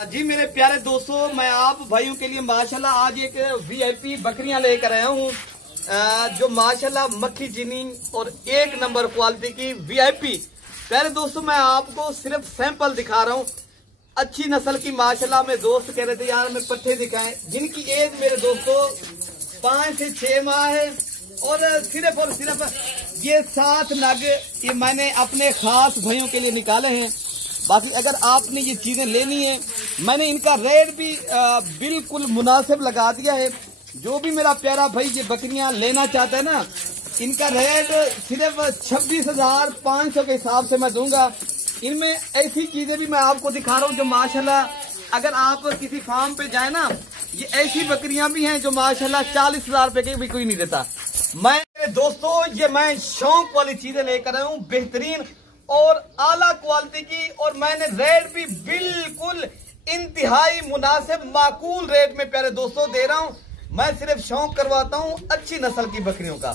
जी मेरे प्यारे दोस्तों, मैं आप भाइयों के लिए माशाल्लाह आज एक वीआईपी बकरियां लेकर आया हूँ, जो माशाल्लाह मक्खी चीनी और एक नंबर क्वालिटी की वीआईपी। प्यारे दोस्तों, मैं आपको सिर्फ सैंपल दिखा रहा हूँ। अच्छी नस्ल की माशाल्लाह मेरे दोस्त कह रहे थे यार हमें पट्ठे दिखाएं, जिनकी एज मेरे दोस्तों 5 से 6 माह है। और सिर्फ ये 7 नग ये मैंने अपने खास भाइयों के लिए निकाले हैं। बाकी अगर आपने ये चीजें लेनी है, मैंने इनका रेट भी बिल्कुल मुनासिब लगा दिया है। जो भी मेरा प्यारा भाई ये बकरियां लेना चाहता है ना, इनका रेट सिर्फ 26,500 के हिसाब से मैं दूंगा। इनमें ऐसी चीजें भी मैं आपको दिखा रहा हूँ जो माशाल्लाह अगर आप किसी फार्म पे जाए ना, ये ऐसी बकरियां भी हैं जो माशाल्लाह 40,000 रुपए की भी कोई नहीं देता। मैं दोस्तों ये मैं शौक वाली चीजें लेकर आया हूँ, बेहतरीन और आला क्वालिटी की, और मैंने रेट भी बिल्कुल इंतहाई मुनासिब माकूल रेट में प्यारे दोस्तों दे रहा हूं। मैं सिर्फ शौक करवाता हूं अच्छी नस्ल की बकरियों का।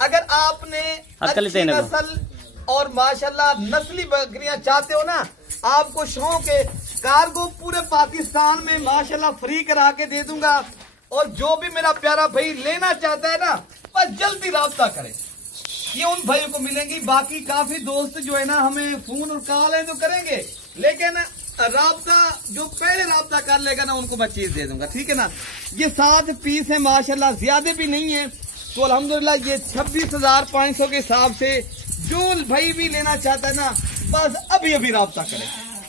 अगर आपने अच्छी नस्ल और माशाल्लाह नस्ली बकरियां चाहते हो ना, आपको शौक है, कार्गो पूरे पाकिस्तान में माशाल्लाह फ्री करा के दे दूंगा। और जो भी मेरा प्यारा भाई लेना चाहता है ना, बस जल्दी राब्ता करें, ये उन भाइयों को मिलेंगी। बाकी काफी दोस्त जो है ना हमें फोन और कॉल है तो करेंगे, लेकिन राब्ता जो पहले राब्ता कर लेगा ना उनको मैं चीज दे दूंगा, ठीक है ना। ये 7 पीस है माशाल्लाह, ज्यादा भी नहीं है, तो अल्हम्दुलिल्लाह ये 26,500 के हिसाब से जो भाई भी लेना चाहता है ना, बस अभी अभी राब्ता करें।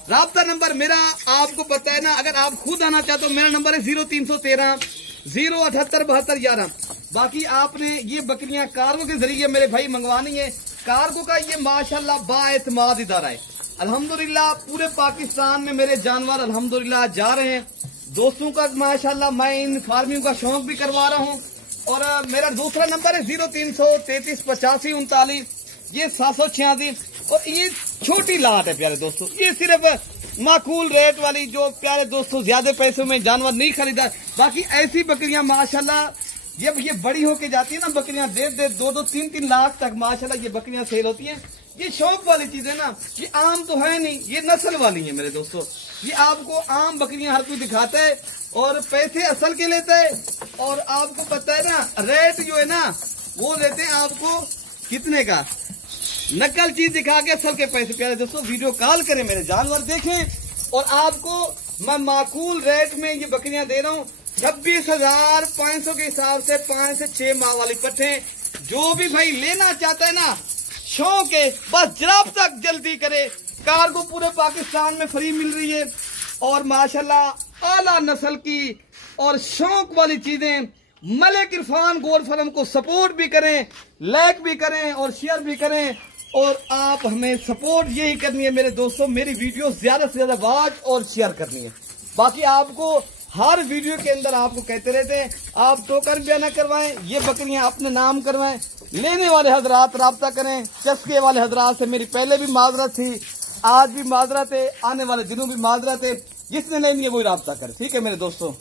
राब्ता नंबर मेरा आपको पता है ना, अगर आप खुद आना चाहते हो मेरा नंबर है 0313 078 72 11। बाकी आपने ये बकरियां कार्गो के जरिए मेरे भाई मंगवानी है। कार्गो का ये माशाल्लाह बाएतमाद इदारा है। अल्हम्दुलिल्लाह पूरे पाकिस्तान में मेरे जानवर अल्हम्दुलिल्लाह जा रहे हैं। दोस्तों का माशाल्लाह मैं इन फार्मिंग का शौक भी करवा रहा हूँ। और मेरा दूसरा नंबर है 0333 85 39, ये 786। और ये छोटी लाट है प्यारे दोस्तों, ये सिर्फ माकूल रेट वाली, जो प्यारे दोस्तों ज्यादा पैसों में जानवर नहीं खरीदा। बाकी ऐसी बकरियां माशाल्लाह जब ये बड़ी होके जाती है ना, बकरियां 1.5, 2, 3 लाख तक माशाल्लाह ये बकरियां सेल होती हैं। ये शौक वाली चीज है ना, ये आम तो है नहीं, ये नस्ल वाली है मेरे दोस्तों। ये आपको आम बकरियां हर कोई दिखाता है और पैसे असल के लेता है। और आपको पता है ना रेट जो है ना वो लेते हैं आपको कितने का, नकल चीज दिखा के असल के पैसे। प्यारे दोस्तों वीडियो कॉल करें, मेरे जानवर देखें, और आपको मैं माकूल रेट में ये बकरियां दे रहा हूँ 26,500 के हिसाब से 5 से 6 माह वाली पट्टे। जो भी भाई लेना चाहता है ना, शौक है, बस जराब तक जल्दी करे। कार्गो पूरे पाकिस्तान में फ्री मिल रही है, और माशाल्लाह आला नस्ल की और शौक वाली चीजें। मलिक इरफान गोल्ड फार्म को सपोर्ट भी करें, लाइक भी करें और शेयर भी करें। और आप हमें सपोर्ट यही करनी है मेरे दोस्तों, मेरी वीडियो ज्यादा से ज्यादा वॉच और शेयर करनी है। बाकी आपको हर वीडियो के अंदर आपको कहते रहते हैं आप टोकन भी ना करवाएं, ये बकरियां अपने नाम करवाएं। लेने वाले हजरात राब्ता करें, चस्के वाले हजरात से मेरी पहले भी माजरत थी, आज भी माजरत है, आने वाले दिनों भी माजरत है। जिसने लेनी है वही राब्ता करे, ठीक है मेरे दोस्तों।